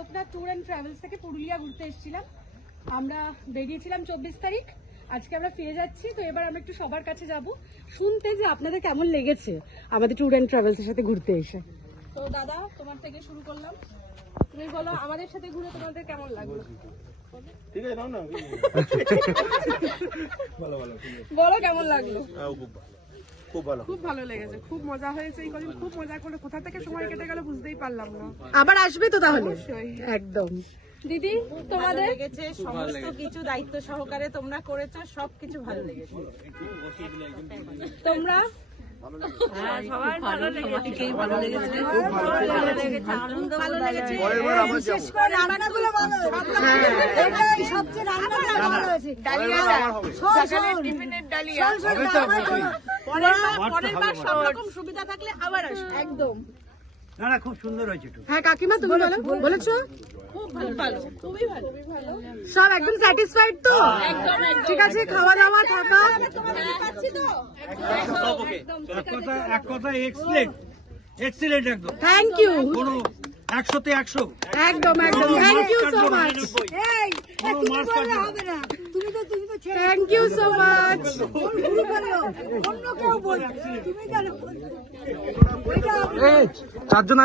Loknath tour and travels থেকে পুরুলিয়া ঘুরতে এসেছিলাম। আমরা বেরিয়েছিলাম 24 তারিখ, আজকে আমরা ফিরে যাচ্ছি। তো এবার আমরা একটু সবার কাছে যাব শুনতে যে আপনাদের কেমন লেগেছে আমাদের ট্যুর অ্যান্ড ট্রাভেলসের সাথে ঘুরতে এসে। তো দাদা, তোমার থেকে শুরু করলাম, তুমি বলো আমাদের সাথে ঘুরে তোমাদের কেমন লাগলো? ঠিক আছে, নাও না। ভালো ভালো, বলো কেমন লাগলো? খুব ভালো, খুব ভালো লেগেছে, খুব মজা হয়েছে। এই কদিন খুব মজা করে কোথা থেকে সময় কেটে গেল বুঝতেই পারলাম না। আবার আসবে তো তাহলে? অবশ্যই। একদম। দিদি, তোমাদের লেগেছে? সমস্ত কিছু দায়িত্ব সহকারে তোমরা করেছো, সবকিছু ভালো লেগেছে। তোমরা? সবার ভালো লেগেছে, ভালো লেগেছে, আনন্দ ভালো লেগেছে। বিশেষ করে রান্নাগুলো ভালো হয়েছে। এটাই সবচেয়ে রান্নাটা ভালো হয়েছে। সকালের টিফিনের ডালিয়া। পরের বার সব রকম সুবিধা থাকলে আবার আসবে। একদম। না না, খুব সুন্দর হয়েছে। হ্যাঁ কাকিমা, তুমি বলেছো খুব ভালো, খুবই ভালো। সব একদম স্যাটিসফাইড তো? ঠিক আছে, খাওয়া দাওয়া থাকা এক কথা এক্সিলেন্ট, এক্সিলেন্ট একদম। Thank you. কোনো 100-তে 100। একদম একদম, thank you so much. Thank you so much. চারজন